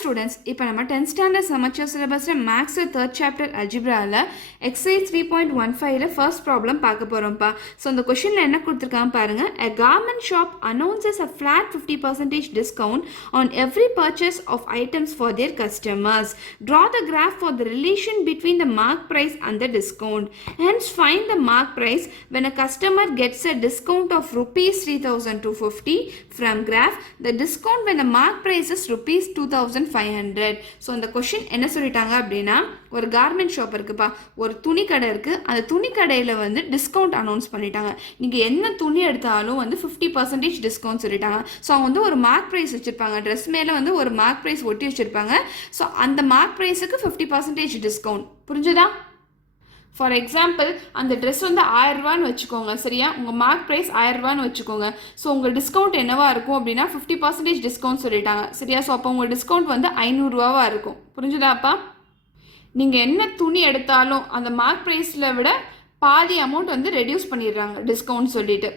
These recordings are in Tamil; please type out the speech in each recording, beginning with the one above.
students, இப்போ நம்ம 10th standard summature syllabusல maths third chapter algebraல exercise 3.15ல first problem பார்க்க போறோம்ப்பா. ஸோ இந்த கொஷினில் என்ன கொடுத்துருக்காங்க பாருங்க. A garment shop announces a flat 50% discount on every purchase of items for their customers. Draw the graph for the relation between the mark price and the discount. Hence find the mark price when a customer gets a discount of rupees 3,250 from graph. The discount when the mark price is rupees 2,500. So இந்த கொஷின் என்ன சொல்லிட்டாங்க அப்படின்னா, ஒரு கார்மெண்ட் ஷாப் இருக்குப்பா, ஒரு துணி கடை இருக்குது. அந்த துணி கடையில் வந்து டிஸ்கவுண்ட் அனௌன்ஸ் பண்ணிட்டாங்க. நீங்கள் என்ன துணி எடுத்தாலும் வந்து 50% டிஸ்கவுண்ட் சொல்லிட்டாங்க. ஸோ அவங்க வந்து ஒரு மார்க் ப்ரைஸ் வச்சுருப்பாங்க. ட்ரெஸ் மேலே வந்து ஒரு மார்க் ப்ரைஸ் ஒட்டி வச்சுருப்பாங்க. ஸோ அந்த மார்க் ப்ரைஸுக்கு 50% டிஸ்கவுண்ட். புரிஞ்சுதா? ஃபார் எக்ஸாம்பிள், அந்த ட்ரெஸ் வந்து 1000 ரூபான்னு வச்சுக்கோங்க. சரியா? உங்கள் மார்க் ப்ரைஸ் 1000 ரூபான்னு வச்சுக்கோங்க. ஸோ உங்கள் டிஸ்கவுண்ட் என்னவா இருக்கும் அப்படின்னா 50% டிஸ்கவுண்ட் சொல்லிட்டாங்க. சரியா? ஸோ அப்போ உங்கள் டிஸ்கவுண்ட் வந்து 500 ரூபாவா இருக்கும். புரிஞ்சுதாப்பா? நீங்கள் என்ன துணி எடுத்தாலும் அந்த மார்க் ப்ரைஸில் விட பாதி அமௌண்ட் வந்து ரெடியூஸ் பண்ணிடுறாங்க டிஸ்கவுண்ட் சொல்லிட்டு.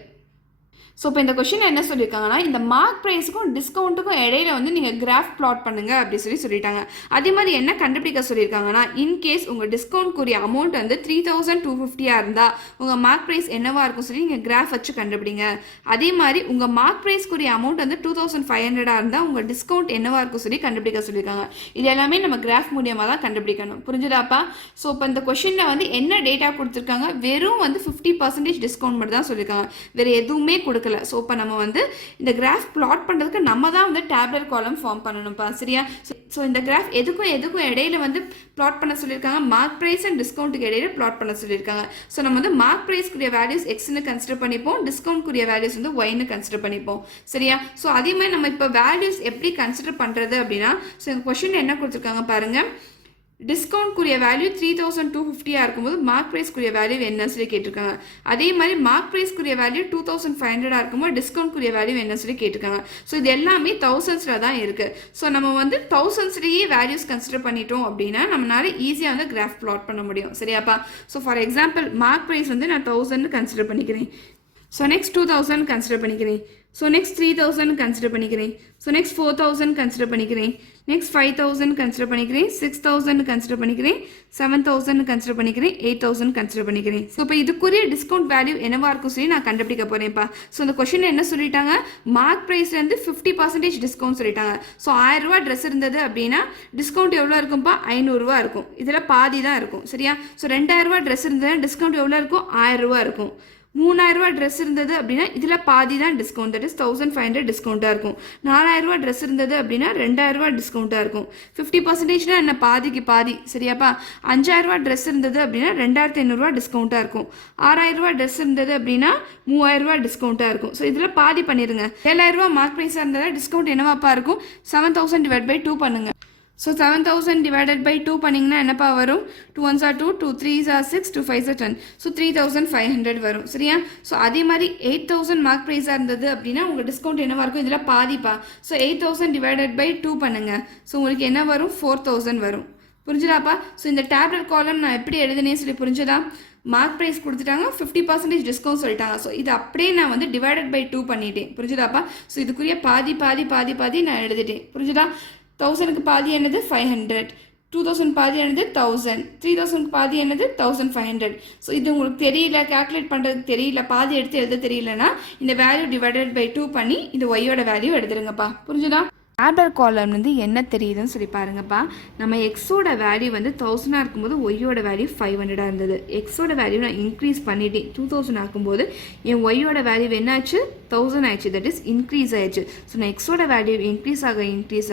ஸோ இப்போ இந்த கொஷின் என்ன சொல்லியிருக்காங்கன்னா, இந்த மார்க் ப்ரைஸுக்கும் டிஸ்கவுண்ட்டுக்கும் இடையில வந்து நீங்கள் கிராஃப் பிளாட் பண்ணுங்கள் அப்படி சொல்லிட்டாங்க. அதே மாதிரி என்ன கண்டுபிடிக்க சொல்லியிருக்காங்கன்னா, இன்கேஸ் உங்கள் டிஸ்கவுண்ட்க்குரிய அமௌண்ட் வந்து 3,250 இருந்தால் உங்கள் மார்க் ப்ரைஸ் என்னவா இருக்கும் சொல்லி நீங்கள் கிராஃப் வச்சு கண்டுபிடிங்க. அதே மாதிரி உங்கள் மார்க் ப்ரைஸ்க்குரிய அமௌண்ட் வந்து 2,500 இருந்தால் உங்கள் டிஸ்கவுண்ட் என்னவா இருக்கும் சொல்லி கண்டுபிடிக்க சொல்லியிருக்காங்க. இது எல்லாமே நம்ம கிராஃப் மூலியமாக தான் கண்டுபிடிக்கணும். புரிஞ்சுதாப்பா? ஸோ இப்போ இந்த கொஷினில் வந்து என்ன டேட்டா கொடுத்துருக்காங்க, வெறும் வந்து 50% டிஸ்கவுண்ட் மட்டும் தான் சொல்லியிருக்காங்க. வேறு எதுவுமே கொடுக்கல. ஸோ இப்போ நம்ம வந்து இந்த கிராஃப் பிளாட் பண்ணுறதுக்கு நம்ம தான் வந்து டேப்லெட் காலம் ஃபார்ம் பண்ணணும்ப்பா. சரியா? ஸோ இந்த கிராஃப் எதுக்கும் இடையில வந்து பிளாட் பண்ண சொல்லியிருக்காங்க. மார்க் ப்ரைஸ் அண்ட் டிஸ்கவுண்ட்டுக்கு இடையில பிளாட் பண்ண சொல்லியிருக்காங்க. ஸோ நம்ம வந்து மார்க் ப்ரைஸ்க்குரிய வேல்யூஸ் எக்ஸ்னு கன்சிடர் பண்ணிப்போம், டிஸ்கவுண்ட்க்குரிய வேல்யூஸ் வந்து ஒய்னு கன்சிடர் பண்ணிப்போம். சரியா? ஸோ அதே மாதிரி நம்ம இப்போ வேல்யூஸ் எப்படி கன்சிடர் பண்ணுறது அப்படின்னா, ஸோ இந்த கொஷின் என்ன கொடுத்துருக்காங்க பாருங்கள். டிஸ்கவுண்ட்க்குரிய வேல்யூ 3,250 இருக்கும்போது மார்க் ப்ரைஸ்க்குரிய வேல்யூ என்ன சொல்லி கேட்டிருக்காங்க. அதே மாதிரி மார்க் ப்ரைஸ்க்குரிய வேல்யூ 2,500 இருக்கும்போது டிஸ்கவுண்ட்க்குரிய வேல்யூ என்ன சொல்லி கேட்டிருக்காங்க. ஸோ இது எல்லாமே தௌசண்ட்ஸில் தான் இருக்குது. ஸோ நம்ம வந்து தௌசண்ட்ஸ்லேயே வேல்யூஸ் கன்சிடர் பண்ணிட்டோம் அப்படின்னா நம்மளால ஈஸியாக வந்து கிராஃப் பிளாட் பண்ண முடியும். சரியாப்பா? So for example, mark price வந்து நான் 1000 கன்சிடர் பண்ணிக்கிறேன். ஸோ நெக்ஸ்ட் 2,000 கன்சிடர் பண்ணிக்கிறேன். ஸோ நெக்ஸ்ட் 3,000 கன்சிடர் பண்ணிக்கிறேன். ஸோ நெக்ஸ்ட் 4,000 கன்சிடர் பண்ணிக்கிறேன். நெக்ஸ்ட் 5,000 கன்சிடர் பண்ணிக்கிறேன். 6,000 கன்சிடர் பண்ணிக்கிறேன். 7,000 கன்சிடர் பண்ணிக்கிறேன். 8,000 கன்சிடர் பண்ணிக்கிறேன். ஸோ இப்போ இதுக்குரிய டிஸ்கவுண்ட் வேல்யூ என்னவா இருக்கும் சொல்லி நான் கண்டுபிடிக்க போகிறேன்ப்பா. ஸோ இந்த கொஷின் என்ன சொல்லிட்டாங்க, மார்க் ப்ரைஸ்லேருந்து 50% டிஸ்கவுண்ட் சொல்லிட்டாங்க. ஸோ 1000 ரூபா ட்ரெஸ் இருந்தது அப்படின்னா டிஸ்கவுண்ட் எவ்வளோ இருக்கும்ப்பா? 500 ரூபா இருக்கும். இதில் பாதி தான் இருக்கும். சரியா? ஸோ 2,000 ரூபா ட்ரெஸ் இருந்ததுன்னா டிஸ்கவுண்ட் எவ்வளோ இருக்கும்? 1000 ரூபா இருக்கும். 3,000 ரூபா ட்ரெஸ் இருந்தது அப்படின்னா இதில் பாதி தான் டிஸ்கவுண்ட், தட் இஸ் 1,500 டிஸ்கவுண்ட்டாக இருக்கும். 4,000 ரூபா ட்ரெஸ் இருந்தது அப்படின்னா 2,000 ரூபா டிஸ்கவுண்ட்டாக இருக்கும். 50%னா என்ன? பாதிக்கு பாதி. சரியாப்பா? 5,000 ரூபா ட்ரெஸ் இருந்தது அப்படின்னா 2,500 ரூபா டிஸ்கவுண்ட்டாக இருக்கும். 6,000 ரூபா ட்ரெஸ் இருந்தது அப்படின்னா 3,000 ரூபா டிஸ்கவுண்ட்டாக இருக்கும். ஸோ இதில் பாதி பண்ணிடுங்க. 7,000 ரூபா மார்க் ப்ரைஸாக இருந்தால் டிஸ்கவுண்ட் என்னவாப்பா இருக்கும்? 7,000 டிவைட் பை 2 பண்ணுங்க. ஸோ 7,000 டிவைடட் பை 2 பண்ணிங்கன்னா என்னப்பா வரும்? 2 1s are 2, 2 3s are 6, 2 5s are 10. So 3,500 வரும். சரியா? ஸோ அதே மாதிரி 8,000 மார்க் ப்ரைஸாக இருந்தது அப்படின்னா உங்கள் டிஸ்கவுண்ட் என்னவா இருக்கும்? இதில் பாதிப்பா. ஸோ 8,000 டிவைடட் பை 2 பண்ணுங்கள். ஸோ உங்களுக்கு என்ன வரும்? 4,000 வரும். புரிஞ்சுதாப்பா? ஸோ இந்த டேப்லெட் காலம் நான் எப்படி எழுதுனேன்னு சொல்லி புரிஞ்சுதா? மார்க் ப்ரைஸ் கொடுத்துட்டாங்க, 50% டிஸ்கவுண்ட் சொல்லிட்டாங்க. ஸோ இது அப்படியே நான் வந்து டிவைடட் பை 2 பண்ணிட்டேன். புரிஞ்சுதாப்பா? ஸோ இதுக்குரிய பாதி பாதி பாதி பாதி நான் எழுதிட்டேன். புரிஞ்சுதா? 1000க்கு பாதி என்னது? 500. 2,000 பாதி என்னது? 1,000. 3,000 பாதி என்னது? 1,500. ஸோ இது உங்களுக்கு தெரியல, கால்குலேட் பண்ணுறதுக்கு தெரியல, பாதி எடுத்து எழுத தெரியலன்னா இந்த வேல்யூ டிவைடட் பை 2 பண்ணி இந்த ஒய்யோட வேல்யூ எடுத்துருங்கப்பா. புரிஞ்சுதா? டேப்லெட் காலம்லேருந்து என்ன தெரியுதுன்னு சொல்லி பாருங்கப்பா. நம்ம எக்ஸோட வேல்யூ வந்து 1000 இருக்கும்போது ஒய்யோட வேல்யூ 500 இருந்தது. எக்ஸோட வேல்யூ நான் இன்க்ரீஸ் பண்ணிட்டேன். 2,000 ஆக்கும்போது என் ஒய்யோட வேல்யூ என்னாச்சு? 1,000 ஆயிடுச்சு. தட் இஸ் இன்க்ரீஸ் ஆயிடுச்சு. ஸோ நான் எக்ஸோட வேல்யூ இன்க்ரீஸ்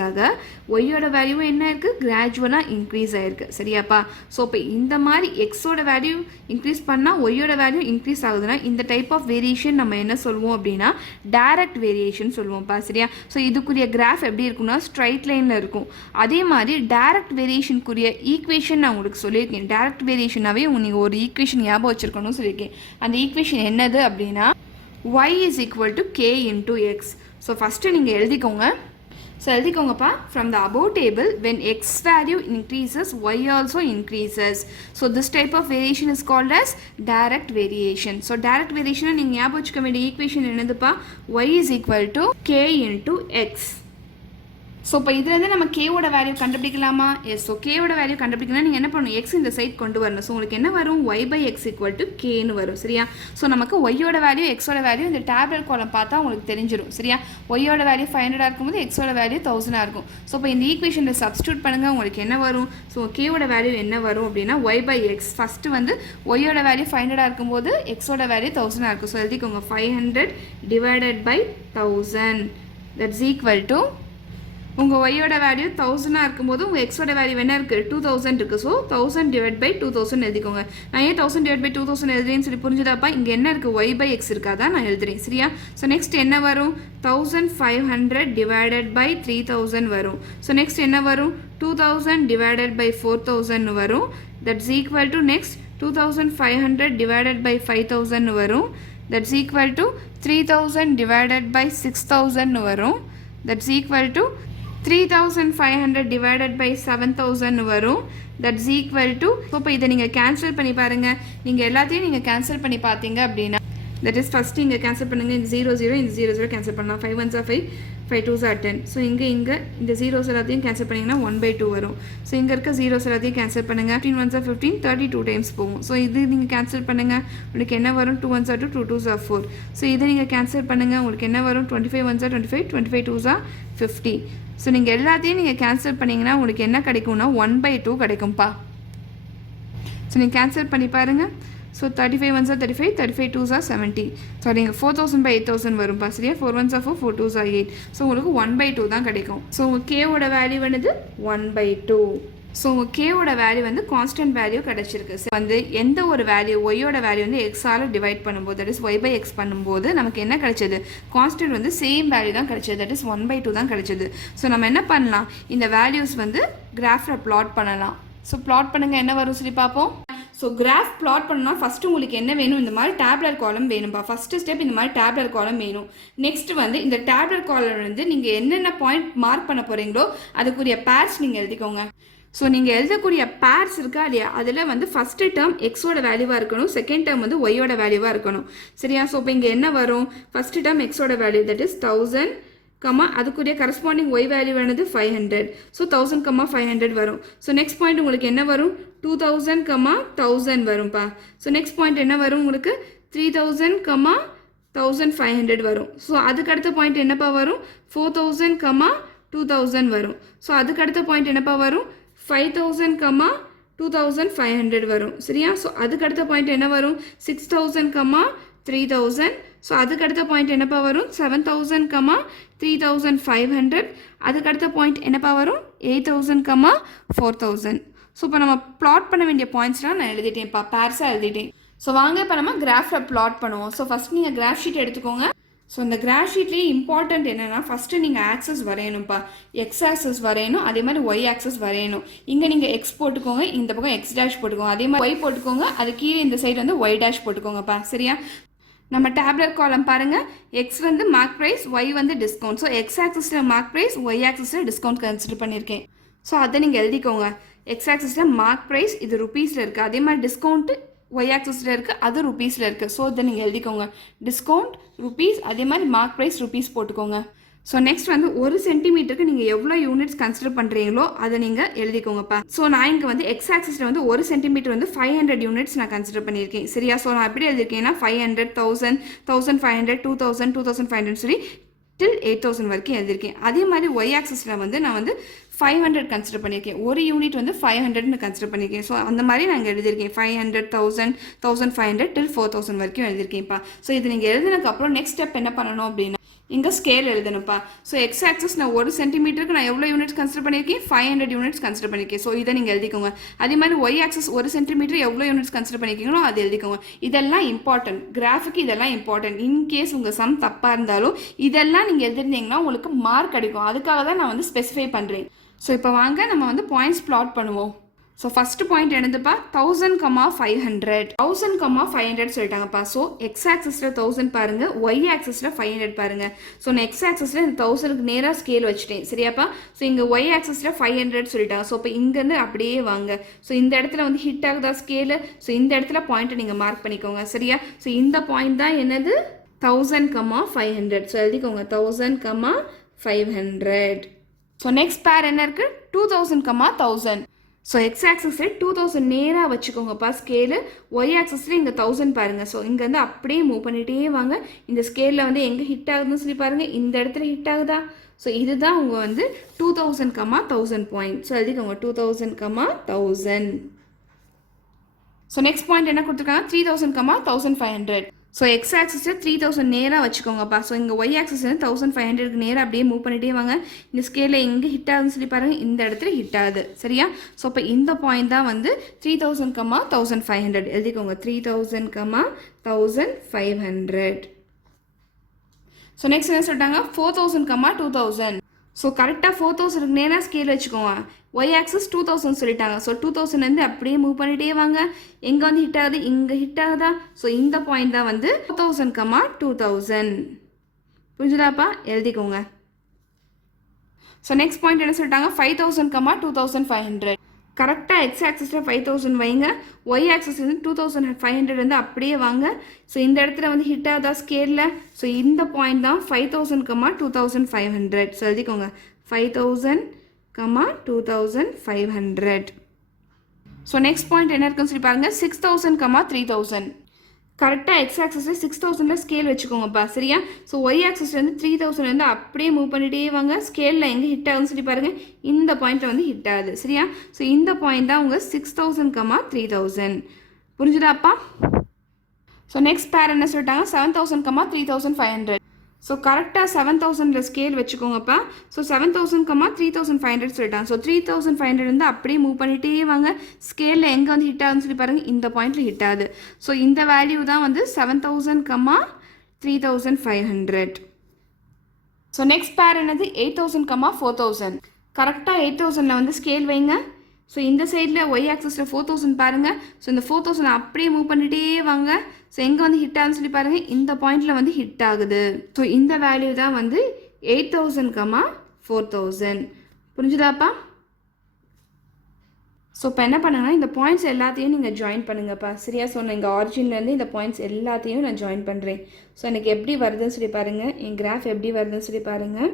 ஆக ஒய்யோட வேல்யூவும் என்ன இருக்குது? கிராஜுவலாக இன்க்ரீஸ் ஆகிருக்கு. சரியாப்பா? ஸோ இப்போ இந்த மாதிரி எக்ஸோட வேல்யூ இன்க்ரீஸ் பண்ணால் ஒய்யோட வேல்யூ இன்க்ரீஸ் ஆகுதுன்னா இந்த டைப் ஆஃப் வேரியேஷன் நம்ம என்ன சொல்லுவோம் அப்படின்னா டைரக்ட் வேரியேஷன் சொல்லுவோம்ப்பா. சரியா? ஸோ இதுக்குரிய கிராஃப் எப்படி இருக்குன்னா ஸ்ட்ரைட் லைனில் இருக்கும். அதே மாதிரி டைரக்ட் வேரியேஷனுக்குரிய ஈக்குவேஷன் நான் உங்களுக்கு சொல்லியிருக்கேன். டைரக்ட் வேரியேஷனாகவே நீங்கள் ஒரு ஈக்குவேஷன் ஞாபகம் வச்சுருக்கணும்னு சொல்லியிருக்கேன். அந்த ஈக்குவேஷன் என்னது அப்படின்னா y is equal to k into x. So first நீங்கள் எழுதிக்கோங்க. ஸோ எழுதிக்கோங்கப்பா. From the above table, when x value increases, y also increases. So this type of variation is called as direct variation. So direct variation நீங்கள் ஞாபகம் வச்சுக்க வேண்டிய ஈக்குவேஷன் என்னதுப்பா? y is equal to k into x. So இப்போ இதுலேருந்து நம்ம கேவோட வேல்யூ கண்டுபிடிக்கலாமா? எஸ். ஸோ கேவோட வேல்யூ கண்டுபிடிக்கணும் நீங்கள் என்ன பண்ணணும், எக்ஸ் இந்த சைட் கொண்டு வரணும். ஸோ உங்களுக்கு என்ன வரும், Y by X equal to கேன்னு வரும். சரியா? ஸோ நமக்கு ஒய்யோட வேல்யூ எக்ஸோட வேல்யூ இந்த டேப்லெட் காலம் பார்த்தா உங்களுக்கு தெரிஞ்சிடும். சரியா? ஒய்யோட வேல்யூ 500 இருக்கும்போது எக்ஸோட வேல்யூ 1000 இருக்கும். ஸோ இப்போ இந்த ஈக்குவேஷனில் சப்ஸ்டியூட் பண்ணுங்கள், உங்களுக்கு என்ன வரும்? ஸோ கேவோட வேல்யூ என்ன வரும் அப்படின்னா ஒய் பை எக்ஸ். ஃபஸ்ட்டு வந்து ஒய்யோட வேல்யூ 500 இருக்கும்போது எக்ஸோட வேல்யூ 1000 இருக்கும். ஸோ எழுதிக்கோங்க 500 divided by 1000 that's equal to உங்கள் ஒய்யோட வேல்யூ 1000 இருக்கும்போது உங்கள் எக்ஸோட வேல்யூ என்ன இருக்குது, 2000 இருக்குது. ஸோ 1000 டிவைட் பை 2000 எழுதிக்கோங்க. நான் ஏன் 1000 டிவைட் பை 2000 எழுதுறேன்னு சொல்லி புரிஞ்சுதாப்பா? இங்கே என்ன இருக்குது, ஒய் பை எக்ஸ் இருக்காதான் நான் எழுதுறேன். சரியா? ஸோ நெக்ஸ்ட் என்ன வரும், 1500 டிவைடட் பை 3000 வரும். ஸோ நெக்ஸ்ட் என்ன வரும், 2000 டிவைடட் பை 4000 வரும். That's equal to next 2500 divided by 5000 வரும். That's equal to 3000 divided by 6000 வரும். That's equal to 3500 divided by 7000 வரும். That's equal to, இப்போ இதை நீங்கள் கேன்சல் பண்ணி பாருங்கள். நீங்கள் எல்லாத்தையும் நீங்கள் கேன்சல் பண்ணி பார்த்தீங்க அப்படின்னா that is first இங்கே கேன்சல் பண்ணுங்கள். இந்த 0 0 இந்த 0 0 கேன்சல் பண்ணலாம். 5 1s are 5, 5 2s are 10. So இங்கே இந்த ஜீரோஸ் எல்லாத்தையும் கேன்சல் பண்ணிங்கன்னா 1/2 வரும். ஸோ இங்கே இருக்க ஜீரோஸ் எல்லாத்தையும் கேன்சல் பண்ணுங்கள். 15 1s are 15, 32 டைம்ஸ் போகும். ஸோ இது நீங்கள் கேன்சல் பண்ணுங்கள், உங்களுக்கு என்ன வரும், 2 1s are 2, 2 2s are 4. So இதை நீங்கள் கேன்சல் பண்ணுங்கள், உங்களுக்கு என்ன வரும், 25 1s are 25, 25 2s are 50. So நீங்கள் எல்லாத்தையும் நீங்கள் கேன்சல் பண்ணிங்கன்னா உங்களுக்கு என்ன கிடைக்கும்னா 1/2 கிடைக்கும்ப்பா. ஸோ நீங்கள் கேன்சல் பண்ணி பாருங்கள். So 35 1s are 35, 35 2s are 70. Sorry இங்கே 4000 by 8000 வரும்பா. சரியா? 4 1s are 4, 4 2s are 8. So உங்களுக்கு 1/2 தான் கிடைக்கும். ஸோ உங்கள் கேவோட வேல்யூ வந்து 1/2. ஸோ உங்கள் கேவோட வேல்யூ வந்து கான்ஸ்டன்ட் வேல்யூ கிடச்சிருக்கு. வந்து எந்த ஒரு வேல்யூ ஒய்யோட வேல்யூ வந்து எக்ஸால் டிவைட் பண்ணும்போது that is y by x பண்ணும்போது நமக்கு என்ன கிடைச்சது, கான்ஸ்டன்ட் வந்து சேம் வேல்யூ தான் கிடைச்சது, தட் இஸ் 1/2 தான் கிடைச்சது. ஸோ நம்ம என்ன பண்ணலாம், இந்த வேல்யூஸ் வந்து கிராஃபில் பிளாட் பண்ணலாம். ஸோ பிளாட் பண்ணுங்கள், என்ன வரும் சொல்லி பார்ப்போம். ஸோ கிராஃப் பிளாட் பண்ணணும்னா ஃபஸ்ட்டு உங்களுக்கு என்ன வேணும், இந்த மாதிரி டேப்லர் காலம் வேணும்பா. ஃபஸ்ட்டு ஸ்டெப் இந்த மாதிரி டேப்லர் காலம் வேணும். நெக்ஸ்ட் வந்து இந்த டேப்லர் காலம் வந்து நீங்கள் என்னென்ன பாயிண்ட் மார்க் பண்ண போகிறீங்களோ அதுக்குரிய பேர்ஸ் நீங்கள் எழுதிக்கோங்க. ஸோ நீங்கள் எழுதக்கூடிய பேர்ஸ் இருக்கா இல்லையா, அதில் வந்து ஃபஸ்ட்டு டேர்ம் எக்ஸோட வேல்யூவாக இருக்கணும், செகண்ட் டேர்ம் வந்து ஒய்யோட வேல்யூவாக இருக்கணும். சரியா? ஸோ இப்போ இங்கே என்ன வரும், ஃபஸ்ட்டு டேர்ம் எக்ஸோட வேல்யூ தட் இஸ் 1000, அதுக்குரிய கரஸ்பாண்டிங் ஒய் வேல்யூ வேணுது 500. ஸோ 1000, 500 வரும். ஸோ நெக்ஸ்ட் பாயிண்ட் உங்களுக்கு என்ன வரும், 2000, 1000 வரும்பா. ஸோ நெக்ஸ்ட் பாயிண்ட் என்ன வரும் உங்களுக்கு, 3000, 1500 வரும். ஸோ அதுக்கு அடுத்த பாயிண்ட் என்னப்பா வரும், 4000, 2000 வரும். ஸோ அதுக்கு அடுத்த பாயிண்ட் என்னப்பா வரும், 5000, 2500 வரும். சரியா? ஸோ அதுக்கு அடுத்த பாயிண்ட் என்ன வரும், 6000, 3000. ஸோ அதுக்கு அடுத்த பாயிண்ட் என்னப்பா வரும், 7000, 3500. அதுக்கு அடுத்த பாயிண்ட் என்னப்பா வரும், 8000, 4000. ஸோ இப்போ நம்ம பிளாட் பண்ண வேண்டிய பாயிண்ட்ஸ்லாம் நான் எழுதிட்டேன்ப்பா, பேர்ஸாக எழுதிட்டேன். ஸோ வாங்க இப்போ நம்ம கிராஃபில் பிளாட் பண்ணுவோம். ஸோ ஃபஸ்ட் நீங்கள் கிராஃப் ஷீட் எடுத்துக்கோங்க. ஸோ இந்த கிராஃப் ஷீட்லேயே இம்பார்ட்டன்ட் என்னென்னா ஃபஸ்ட்டு நீங்கள் ஆக்சஸ் வரையணும்ப்பா, எக்ஸ் ஆக்சஸ் வரையணும், அதே மாதிரி ஒய் ஆக்சஸ் வரையணும். இங்கே நீங்கள் எக்ஸ் போட்டுக்கோங்க, இந்த பக்கம் எக்ஸ் டேஷ் போட்டுக்கோங்க, அதே மாதிரி ஒய் போட்டுக்கோங்க, அது கீழே இந்த சைடு வந்து ஒய் டேஷ் போட்டுக்கோங்கப்பா. சரியா? நம்ம டேப்லர் காலம் பாருங்கள், எக்ஸ் வந்து மார்க் ப்ரைஸ், ஒய் வந்து டிஸ்கவுண்ட். ஸோ எக்ஸ் ஆக்சஸில் மார்க் ப்ரைஸ், ஒய் ஆக்சஸில் டிஸ்கவுண்ட் கன்சிடர் பண்ணியிருக்கேன். ஸோ அதை நீங்கள் எழுதிக்கோங்க. எக்ஸ் ஆக்சஸில் மார்க் ப்ரைஸ் இது ருபீஸில் இருக்குது, அதே மாதிரி டிஸ்கவுண்ட்டு ஒய் ஆக்சஸில் இருக்குது, அது ருபீஸில் இருக்குது. ஸோ இதை நீங்கள் எழுதிக்கோங்க, டிஸ்கவுண்ட் ருபீஸ், அதே மாதிரி மார்க் ப்ரைஸ் ருபீஸ் போட்டுக்கோங்க. ஸோ நெக்ஸ்ட் வந்து 1 சென்டிமீட்டருக்கு நீங்கள் எவ்வளோ யூனிட்ஸ் கன்சிடர் பண்ணுறீங்களோ அதை நீங்கள் எழுதிக்கோங்கப்பா. ஸோ நான் இங்கே வந்து எக்ஸ் ஆக்சிஸில் வந்து 1 சென்டிமீட்டர் வந்து 500 யூனிட்ஸ் நான் கன்சிடர் பண்ணியிருக்கேன். சரியா? ஸோ நான் எப்படி எழுதியிருக்கேன்னா 500, 1000, 1500, 2000, 2500 சொல்லி டில் 8000 வரைக்கும் எழுதியிருக்கேன். அதே மாதிரி ஒய் ஆக்சிஸில் வந்து நான் வந்து 500 கன்சிடர் பண்ணியிருக்கேன், ஒரு யூனிட் வந்து 500ன்னு கன்சிடர் பண்ணியிருக்கேன். ஸோ அந்த மாதிரி நாங்கள் எழுதியிருக்கேன் 500, 1000, 1500 டில் 4000 வரைக்கும் எழுதியிருக்கேன்ப்பா. ஸோ இது நீங்கள் எழுதினதுக்கப்புறம் நெக்ஸ்ட் ஸ்டெப் என்ன பண்ணணும் அப்படின்னா இங்கே ஸ்கேல் எழுதணும்ப்பா. ஸோ எக்ஸ் ஆக்சஸ் நான் 1 சென்டிமீட்டருக்கு நான் எவ்வளோ யூனிட்ஸ் கன்சிடர் பண்ணியிருக்கேன், 500 யூனிட்ஸ் கன்சிடர் பண்ணியிருக்கேன். ஸோ இதை நீங்கள் எழுதிக்கோங்க. அதே மாதிரி ஒய் ஆக்சஸ் 1 சென்டிமீட்டர் எவ்வளோ யூனிட்ஸ் கன்சிடர் பண்ணியிருக்கீங்களோ அது எழுதிக்கோங்க. இதெல்லாம் இம்பார்ட்டன்ட், கிராஃபுக்கு இதெல்லாம் இம்பார்ட்டன்ட். இன்கேஸ் உங்கள் சம் தப்பாக இருந்தாலும் இதெல்லாம் நீங்கள் எழுதிருந்தீங்கன்னா உங்களுக்கு மார்க் கிடைக்கும். அதுக்காக தான் நான் வந்து ஸ்பெசிஃபை பண்ணுறேன். ஸோ இப்போ வாங்க நம்ம வந்து பாயிண்ட்ஸ் பிளாட் பண்ணுவோம். ஸோ ஃபஸ்ட்டு பாயிண்ட் என்னதுப்பா, 1000, 500. 1000, 500 சொல்லிட்டாங்கப்பா. ஸோ எக்ஸ் ஆக்சஸில் 1000 பாருங்கள், ஒய் ஆக்சஸில் 500 பாருங்கள். ஸோ நான் எக்ஸ் ஆக்சஸில் இந்த 1000க்கு நேராக ஸ்கேல் வச்சுட்டேன். சரியாப்பா? ஸோ இங்கே ஒய் ஆக்சஸில் 500 சொல்லிட்டாங்க. ஸோ இப்போ இங்கேருந்து அப்படியே வாங்க. ஸோ இந்த இடத்துல வந்து ஹிட் ஆகுதா ஸ்கேலு, ஸோ இந்த இடத்துல பாயிண்ட்டை நீங்கள் மார்க் பண்ணிக்கோங்க. சரியா? ஸோ இந்த பாயிண்ட் தான் என்னது, 1000, 500. ஸோ எழுதிக்கோங்க 1000, 500. ஸோ நெக்ஸ்ட் பேர் என்ன இருக்குது 2000, 1000. ஸோ எக்ஸ் ஆக்சஸில் 2000 நேராக வச்சுக்கோங்கப்பா ஸ்கேலு. ஒய் ஆக்சஸில் இங்கே 1000 பாருங்கள். ஸோ இங்கேருந்து அப்படியே மூவ் பண்ணிகிட்டே வாங்க. இந்த ஸ்கேலில் வந்து எங்கே ஹிட் ஆகுதுன்னு சொல்லி பாருங்கள். இந்த இடத்துல ஹிட் ஆகுதா? ஸோ இதுதான் உங்கள் வந்து 2000, 1000 பாயிண்ட். ஸோ எழுதிக்கோங்க 2000, 1000. ஸோ நெக்ஸ்ட் பாயிண்ட் என்ன கொடுத்துருக்காங்க 3000, 1500. ஸோ எக்ஸ் ஆக்சிஸில் 3000 நேராக வச்சுக்கோங்கப்பா. ஸோ இங்கே ஒய் ஆக்சிஸ் வந்து 1500க்கு நேராக அப்படியே மூவ் பண்ணிகிட்டே வாங்க. இந்த ஸ்கேலில் எங்கே ஹிட் ஆகுதுன்னு சொல்லி பாருங்கள். இந்த இடத்துல ஹிட் ஆகுது சரியா? ஸோ அப்போ இந்த பாயிண்ட் தான் வந்து 3000, 1500. எழுதிக்கோங்க 3000, 1500. ஸோ நெக்ஸ்ட் என்ன சொல்லிட்டாங்க 4000, 2000. ஸோ கரெக்டாக 4000க்கு நேராக ஸ்கேல் வச்சுக்கோங்க. ஒய் ஆக்சஸ் 2000 சொல்லிட்டாங்க. ஸோ 2000 அப்படியே மூவ் பண்ணிகிட்டே வாங்க. எங்கே வந்து ஹிட் ஆகுது? இங்கே ஹிட் ஆகுதா? ஸோ இந்த பாயிண்ட் தான் வந்து 4000, 2000. புரிஞ்சுதாப்பா? எழுதிக்கோங்க. ஸோ நெக்ஸ்ட் பாயிண்ட் என்ன சொல்லிட்டாங்க 5000, 2500. கரெக்டாக எக்ஸ் ஆக்சிஸில் 5000 வைங்க. ஒய் ஆக்சிஸ் வந்து 2500 வந்து அப்படியே வாங்க. ஸோ இந்த இடத்துல வந்து ஹிட் ஆகுதா ஸ்கேலில்? ஸோ இந்த பாயிண்ட் தான் 5000, 2500. ஸோ எழுதிக்கோங்க 5000, 2500. ஸோ நெக்ஸ்ட் பாயிண்ட் என்ன இருக்குன்னு சொல்லி பாருங்கள் 6000, 3000. கரெக்டாக எக்ஸ் ஆக்சஸில் 6000ல் ஸ்கேல் வச்சுக்கோங்கப்பா சரியா? ஸோ ஒய் ஆக்சஸ்லேருந்து 3000 வந்து அப்படியே மூவ் பண்ணிகிட்டே வாங்க. ஸ்கேலில் எங்கே ஹிட் ஆகுதுன்னு சொல்லி பாருங்கள். இந்த பாயிண்ட்டில் வந்து ஹிட் ஆகுது சரியா? ஸோ இந்த பாயிண்ட் தான் உங்கள் 6000, 3000. புரிஞ்சுதாப்பா? ஸோ நெக்ஸ்ட் பேர் என்ன சொல்லிட்டாங்க 7000, 3500. ஸோ கரெக்டாக 7000ல் ஸ்கேல் வச்சுக்கோங்கப்பா. ஸோ 7000, 3500 சொல்லிட்டாங்க. ஸோ 3500 வந்து அப்படியே மூவ் பண்ணிகிட்டே வாங்க. ஸ்கேலில் எங்கே வந்து ஹிட் ஆகுதுன்னு சொல்லி பாருங்கள். இந்த பாயிண்டில் ஹிட் ஆகுது. ஸோ இந்த வேல்யூ தான் வந்து 7000, 3500. ஸோ நெக்ஸ்ட் பேர் என்னது 8000, 4000. கரெக்டாக 8000ல் வந்து ஸ்கேல் வைங்க. ஸோ இந்த சைடில் ஒய் ஆக்சஸில் 4000 பாருங்கள். ஸோ இந்த 4000 அப்படியே மூவ் பண்ணிகிட்டே வாங்க. ஸோ எங்கே வந்து ஹிட் ஆகுதுன்னு சொல்லி பாருங்கள். இந்த பாயிண்டில் வந்து ஹிட் ஆகுது. ஸோ இந்த வேல்யூ தான் வந்து 8000, 4000. புரிஞ்சுதாப்பா? ஸோ இப்போ என்ன பண்ணுங்கன்னா இந்த பாயிண்ட்ஸ் எல்லாத்தையும் நீங்கள் ஜாயின் பண்ணுங்கப்பா சரியா? ஸோ நான் இங்கே ஆரிஜின்லேருந்து இந்த பாயிண்ட்ஸ் எல்லாத்தையும் நான் ஜாயின் பண்ணுறேன். ஸோ எனக்கு எப்படி வருதுன்னு சொல்லி பாருங்கள். என் கிராஃப் எப்படி வருதுன்னு சொல்லி பாருங்கள்.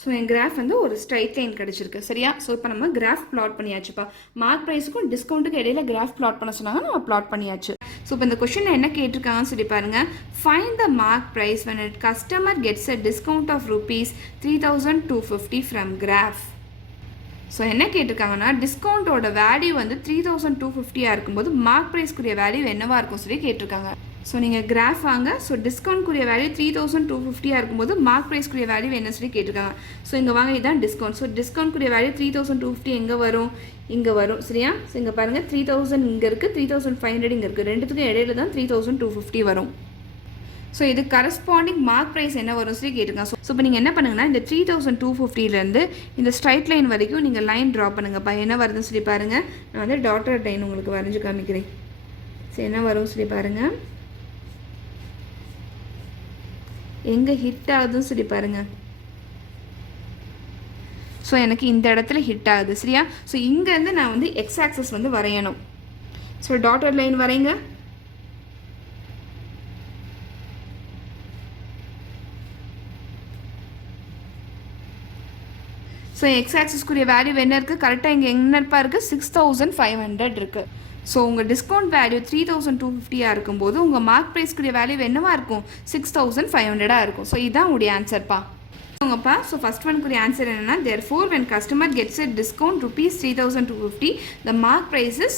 ஸோ என் கிராஃப் வந்து ஒரு ஸ்ட்ரைட் லைன் கிடச்சிருக்கு சரியா? ஸோ இப்போ நம்ம கிராஃப் பிளாட் பண்ணியாச்சுப்பா. மார்க் ப்ரைஸுக்கும் டிஸ்கவுண்ட்டுக்கு இடையில கிராஃப் பிளாட் பண்ண சொன்னாங்க, நம்ம பிளாட் பண்ணியாச்சு. ஸோ இப்போ இந்த கொஷினில் என்ன கேட்டிருக்காங்கன்னு சொல்லி பாருங்கள். Find the mark price when a customer gets a discount of ₹3250 from graph. So என்ன கேட்டிருக்காங்கன்னா டிஸ்கவுண்ட்டோட வேல்யூ வந்து 3250 இருக்கும்போது மார்க் ப்ரைஸ்க்குரிய வேல்யூ என்னவாக இருக்கும் சொல்லி கேட்டிருக்காங்க. ஸோ நீங்கள் கிராஃப் வாங்க. ஸோ டிஸ்கவுண்ட்க்குரிய வேல்யூ 3250 இருக்கும்போது மார்க் ப்ரைஸ்க்குரிய வேல்யூ என்ன சொல்லி கேட்டிருக்காங்க. ஸோ இங்கே வாங்க இதுதான் டிஸ்கவுண்ட். ஸோ டிஸ்கவுண்ட்க்குரிய வேல்யூ 3250 எங்கே வரும்? இங்கே வரும் சரியா? ஸோ இங்கே பாருங்கள் 3000 இங்கே இருக்குது, 3500 இங்கே இருக்குது. ரெண்டுத்துக்கும் இடையில தான் 3250 வரும். ஸோ இது கரஸ்பாண்டிங் மார்க் ப்ரைஸ் என்ன வரும் சொல்லி கேட்டிருக்காங்க. ஸோ இப்போ நீங்கள் என்ன பண்ணுங்கன்னா இந்த 3250லேருந்து இந்த ஸ்ட்ரைட் லைன் வரைக்கும் நீங்கள் லைன் ட்ரா பண்ணுங்கப்பா. என்ன வருதுன்னு சொல்லி பாருங்கள். நான் வந்து டாட்டர் லைன் உங்களுக்கு வரைஞ்சி காமிக்கிறேன். ஸோ என்ன வரும் சொல்லி பாருங்கள். எங்கே ஹிட் ஆகுதுன்னு சொல்லி பாருங்கள். ஸோ எனக்கு இந்த இடத்துல ஹிட் ஆகுது சரியா? ஸோ இங்கேருந்து நான் வந்து எக்ஸ் ஆக்சஸ் வந்து வரையணும். ஸோ டாட்டர் லைன் வரைங்க. ஸோ எக்ஸ் ஆக்சஸ்க்குரிய வேல்யூ என்ன இருக்குது? கரெக்டாக இங்கே என்னப்பா இருக்குது 6500 இருக்குது. ஸோ உங்கள் டிஸ்கவுண்ட் வேல்யூ 3250 இருக்கும்போது உங்கள் மார்க் ப்ரைஸ்க்குரிய வேல்யூ என்னவாக இருக்கும்? 6500 இருக்கும். ஸோ இதுதான் உங்களுடைய ஆன்சர்ப்பா. உங்கப்பா ஸோ ஃபஸ்ட் ஒன்க்குரிய ஆன்சர் என்னென்னா therefore when customer gets a discount ₹3250 the mark price is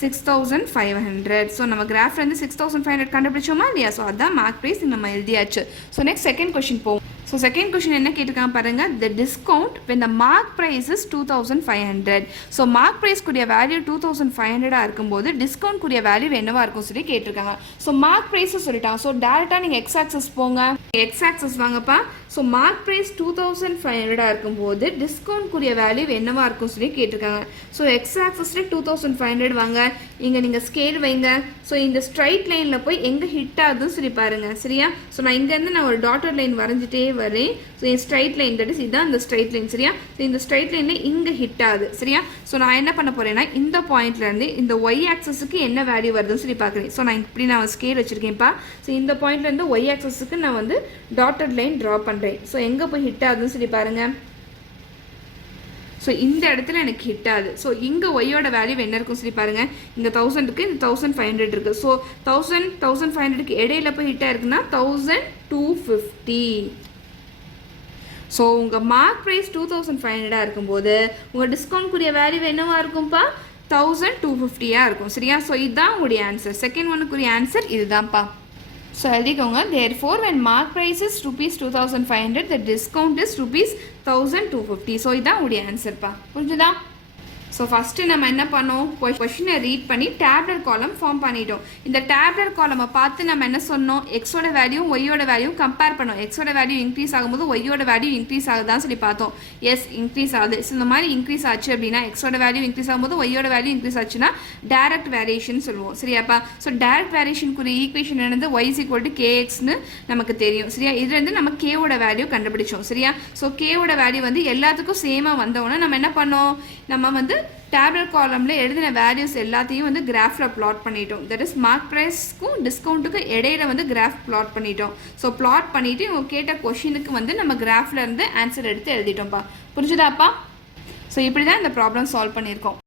₹6500. So நம்ம கிராஃப்லேருந்து 6500 கண்டுபிடிச்சோமா இல்லையா? ஸோ அதுதான் மார்க் ப்ரைஸ் நம்ம எழுதியாச்சு. ஸோ நெக்ஸ்ட் செகண்ட் கொஷின் போவோம். ஸோ செகண்ட் கொஷின் என்ன கேட்டிருக்காங்க பாருங்கள். the discount when the mark price is 2500. So mark ப்ரைஸ்க்குரிய வேல்யூ 2500 இருக்கும்போது டிஸ்கவுண்ட்க்குரிய வேல்யூ என்னவா இருக்கும் சொல்லி கேட்டிருக்காங்க. ஸோ மார்க் ப்ரைஸை சொல்லிட்டாங்க. ஸோ டேரெக்டாக நீங்கள் எக்ஸ் ஆக்சஸ் போங்க. எக்ஸ் ஆக்சஸ் வாங்கப்பா. ஸோ மார்க் ப்ரைஸ் 2500 இருக்கும்போது டிஸ்கவுண்ட்க்குரிய வேல்யூ என்னவா இருக்கும் சொல்லி கேட்டிருக்காங்க. ஸோ எக்ஸ் ஆக்சஸில் 2500 வாங்க. இங்கே நீங்கள் ஸ்கேல் வைங்க. ஸோ இந்த ஸ்ட்ரைட் லைனில் போய் எங்கே ஹிட் ஆகுதுன்னு சொல்லி பாருங்கள் சரியா? ஸோ நான் இங்கேருந்து நான் ஒரு டாட்டர் லைன் வரைஞ்சிட்டே வரேன். So N straight line that is இதுதான் இந்த ஸ்ட்ரைட் லைன் சரியா? ஸோ இந்த ஸ்ட்ரைட் லைனில் இங்கே ஹிட் ஆகுது சரியா? ஸோ நான் என்ன பண்ண போகிறேன்னா இந்த பாயிண்ட்லேருந்து இந்த ஒய் ஆக்சஸுக்கு என்ன வேல்யூ வருதுன்னு சொல்லி பார்க்குறேன். ஸோ நான் இப்படி நான் ஸ்கேல் வச்சுருக்கேன்ப்பா. ஸோ இந்த பாயிண்ட்லேருந்து ஒய் ஆக்சஸுக்கு நான் வந்து டாட்டட் லைன் ட்ரா பண்ணுறேன். ஸோ எங்கே போய் ஹிட் ஆகுதுன்னு சொல்லி பாருங்கள். ஸோ இந்த இடத்துல எனக்கு ஹிட் ஆகுது. ஸோ இங்கே ஒய்யோட வேல்யூ என்ன இருக்கும் சொல்லி பாருங்கள். இங்கே 1000க்கு இந்த 1500 இருக்குது. ஸோ 1000 1500க்கு இடையில போய் ஹிட் ஆயிருக்குன்னா 1250. ஸோ உங்கள் மார்க் ப்ரைஸ் 2500 இருக்கும்போது உங்கள் டிஸ்கவுண்ட்க்குரிய வேல்யூ என்னவா இருக்கும்ப்பா? 1250 இருக்கும். சரியா? ஸோ இதுதான் உங்களுடைய ஆன்சர். செகண்ட் ஒன்னுக்குரிய ஆன்சர் இதுதான்ப்பா. ஸோ எழுதிக்கோங்க. therefore when mark price is ₹2500 the discount is ₹1250. So இதுதான் உங்களுடைய ஆன்சர்ப்பா. புரிஞ்சுதா? ஸோ ஃபஸ்ட்டு நம்ம என்ன பண்ணோம்? கொஷினை ரீட் பண்ணி டேப்லர் காலம் ஃபார்ம் பண்ணிட்டோம். இந்த டேப்லர் காலமை பார்த்து நம்ம என்ன சொன்னோம்? எக்ஸோட வேல்யூ ஒய்யோட வேல்யூ கம்பேர் பண்ணோம். எக்ஸோட வேல்யூ இன்க்ரீஸ் ஆகும்போது ஒய்யோட வேல்யூ இன்க்ரீஸ் ஆகுதான்னு சொல்லி பார்த்தோம். எஸ், இன்க்ரீஸ் ஆகுது. ஸோ இந்த மாதிரி இன்க்ரீஸ் ஆச்சு அப்படின்னா எக்ஸோட வேல்யூ இன்க்ரீஸ் ஆகும்போது ஒய்யோட வேல்யூ இன்க்ரீஸ் ஆச்சுன்னா டேரக்ட் வேரியேஷன் சொல்லுவோம். சரியாப்பா? ஸோ டேரக்ட் வேரியேஷனுக்குரிய ஈக்குவேஷன் என்னது? y = kxன்னு நமக்கு தெரியும். சரியா? இதுலேருந்து நம்ம கேவோட வேல்யூ கண்டுபிடிச்சோம். சரியா? ஸோ கேவோட வேல்யூ வந்து எல்லாத்துக்கும் சேமாக வந்தோன்னா நம்ம என்ன பண்ணோம்? நம்ம வந்து டேப்லர் காலமில் எழுதின வேல்யூஸ் எல்லாத்தையும் வந்து கிராஃபில் பிளாட் பண்ணிட்டோம். தட் இஸ் மார்க் ப்ரைஸ்க்கும் டிஸ்கவுண்ட்டுக்கும் இடையில வந்து கிராஃப் பிளாட் பண்ணிட்டோம். ஸோ பிளாட் பண்ணிவிட்டு இவங்க கேட்ட கொஷினுக்கு வந்து நம்ம கிராஃபில் இருந்து ஆன்சர் எடுத்து எழுதிட்டோம்ப்பா. புரிஞ்சுதாப்பா? ஸோ இப்படி தான் இந்த ப்ராப்ளம் சால்வ் பண்ணியிருக்கோம்.